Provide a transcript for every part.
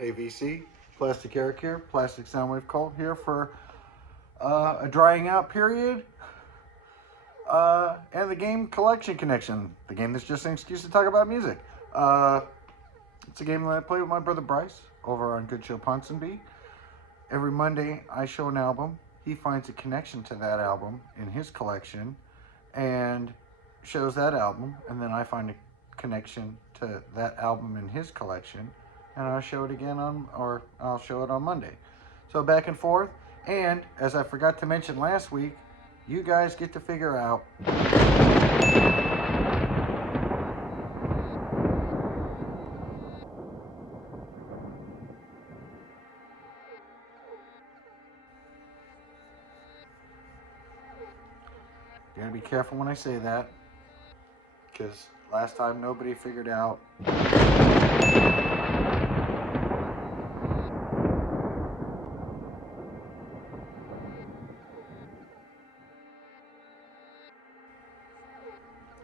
AVC, Plastic Air Care, Plastic Sound Wave Cult here for a drying out period. And the game Collection Connection, the game that's just an excuse to talk about music. It's a game that I play with my brother Bryce over on Good Show Ponsonby. Every Monday, I show an album. He finds a connection to that album in his collection and shows that album. And then I find a connection to that album in his collection, and I'll show it again I'll show it on Monday. So back and forth. And as I forgot to mention last week, you guys get to figure out you gotta be careful when I say that, because last time nobody figured out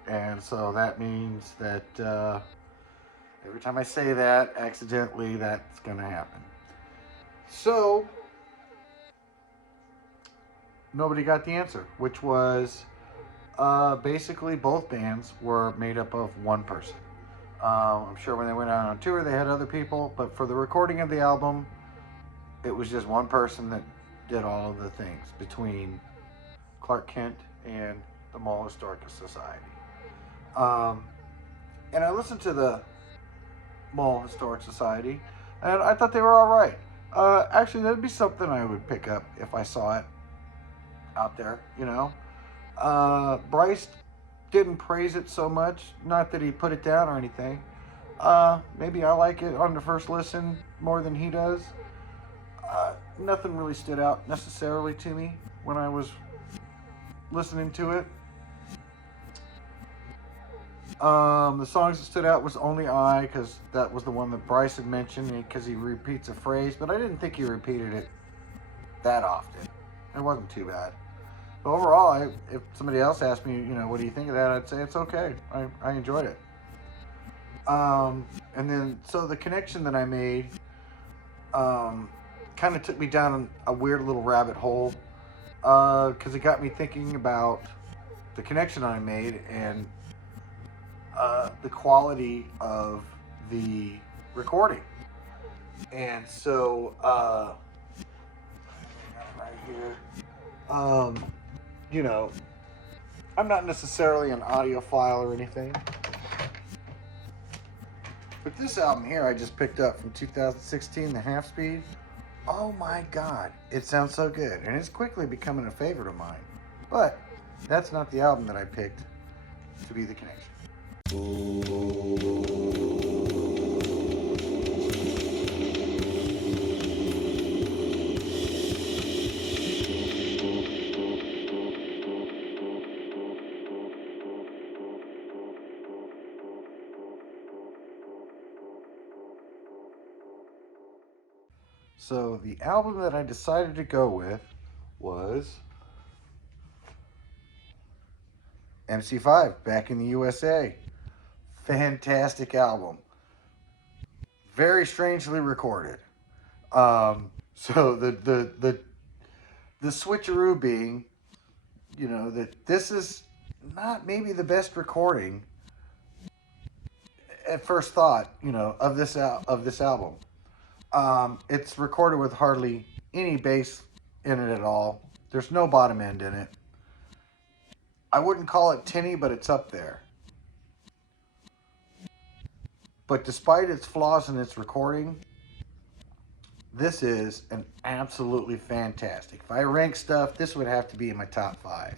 and so that means that every time I say that accidentally, that's gonna happen. So nobody got the answer, which was basically both bands were made up of one person. I'm sure when they went out on tour they had other people, but for the recording of the album, it was just one person that did all of the things between Clark Kent and the Mall Historical Society. And I listened to the Mall Historic Society, and I thought they were all right. Actually, that'd be something I would pick up if I saw it out there, you know. Bryce didn't praise it so much. Not that he put it down or anything. Maybe I like it on the first listen more than he does. Nothing really stood out necessarily to me when I was listening to it. The songs that stood out was Only I, because that was the one that Bryce had mentioned, because he repeats a phrase, but I didn't think he repeated it that often. It wasn't too bad. But overall, if somebody else asked me, you know, what do you think of that, I'd say it's okay. I enjoyed it. And then, so the connection that I made kind of took me down a weird little rabbit hole, because it got me thinking about the connection I made and the quality of the recording. And so, right here, you know, I'm not necessarily an audiophile or anything, but this album here I just picked up from 2016, the Half Speed. Oh my God, it sounds so good, and it's quickly becoming a favorite of mine. But that's not the album that I picked to be the connection. So the album that I decided to go with was MC5, Back in the USA. Fantastic album. Very strangely recorded. So the switcheroo being, you know, that this is not maybe the best recording at first thought, you know, of this album. It's recorded with hardly any bass in it at all. There's no bottom end in it. I wouldn't call it tinny, but it's up there. But despite its flaws in its recording, this is an absolutely fantastic. If I rank stuff, this would have to be in my top 5.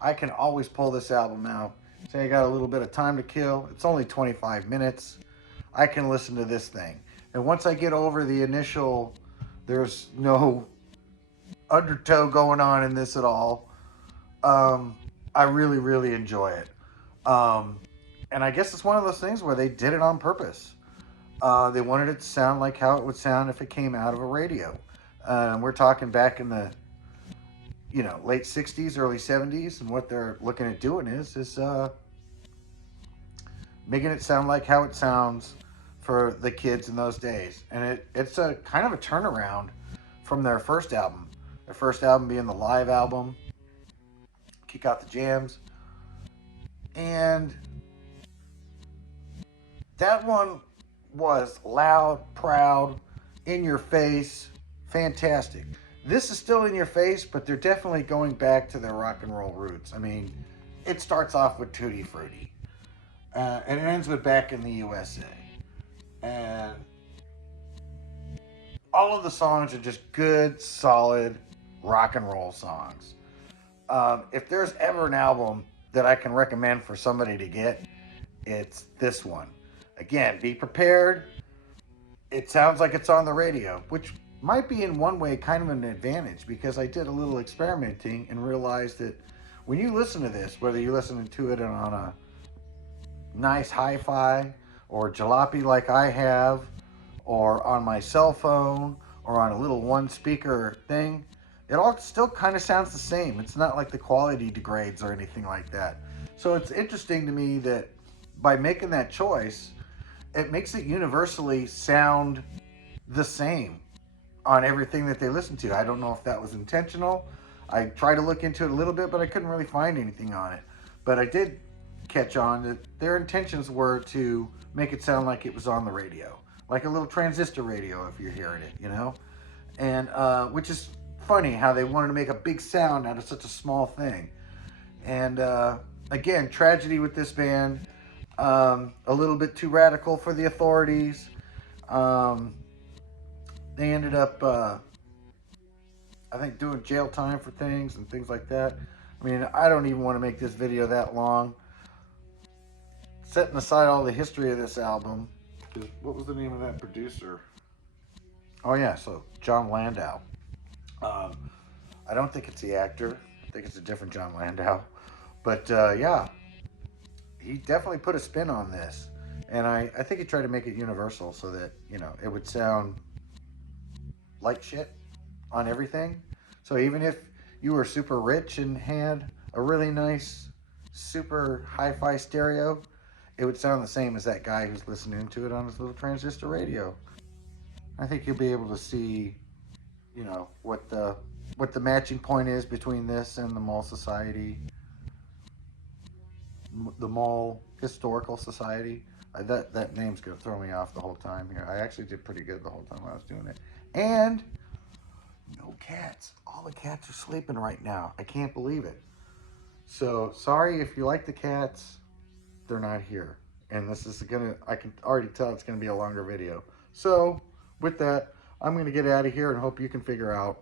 I can always pull this album out. Say I got a little bit of time to kill. It's only 25 minutes. I can listen to this thing. And once I get over the initial, there's no undertow going on in this at all, I really, really enjoy it. And I guess it's one of those things where they did it on purpose. They wanted it to sound like how it would sound if it came out of a radio. We're talking back in the, you know, late 60s, early 70s, and what they're looking at doing is making it sound like how it sounds for the kids in those days. And it's a kind of a turnaround from their first album. Their first album being the live album, Kick Out the Jams. And that one was loud, proud, in your face, fantastic. This is still in your face, but they're definitely going back to their rock and roll roots. I mean, it starts off with Tutti Frutti, and it ends with Back in the USA. And all of the songs are just good, solid rock and roll songs. If there's ever an album that I can recommend for somebody to get, it's this one. Again, be prepared. It sounds like it's on the radio, which might be in one way kind of an advantage, because I did a little experimenting and realized that when you listen to this, whether you're listening to it on a nice hi-fi or jalopy like I have, or on my cell phone, or on a little one speaker thing, it all still kind of sounds the same. It's not like the quality degrades or anything like that. So it's interesting to me that by making that choice, it makes it universally sound the same on everything that they listen to. I don't know if that was intentional. I tried to look into it a little bit, but I couldn't really find anything on it. But I did catch on that their intentions were to make it sound like it was on the radio, like a little transistor radio if you're hearing it, you know? And which is funny how they wanted to make a big sound out of such a small thing. And again, tragedy with this band. A little bit too radical for the authorities. They ended up, I think, doing jail time for things and things like that. I mean, I don't even want to make this video that long. Setting aside all the history of this album, what was the name of that producer? Oh yeah, so John Landau. I don't think it's the actor. I think it's a different John Landau. But yeah, he definitely put a spin on this. And I think he tried to make it universal so that, you know, it would sound like shit on everything. So even if you were super rich and had a really nice, super hi-fi stereo, it would sound the same as that guy who's listening to it on his little transistor radio. I think you'll be able to see, you know, what the matching point is between this and the Mall Society, the Mall Historical Society. That name's gonna throw me off the whole time here. I actually did pretty good the whole time I was doing it. And no cats. All the cats are sleeping right now. I can't believe it. So sorry if you like the cats. They're not here. And this is I can already tell it's gonna be a longer video. So with that, I'm gonna get out of here and hope you can figure out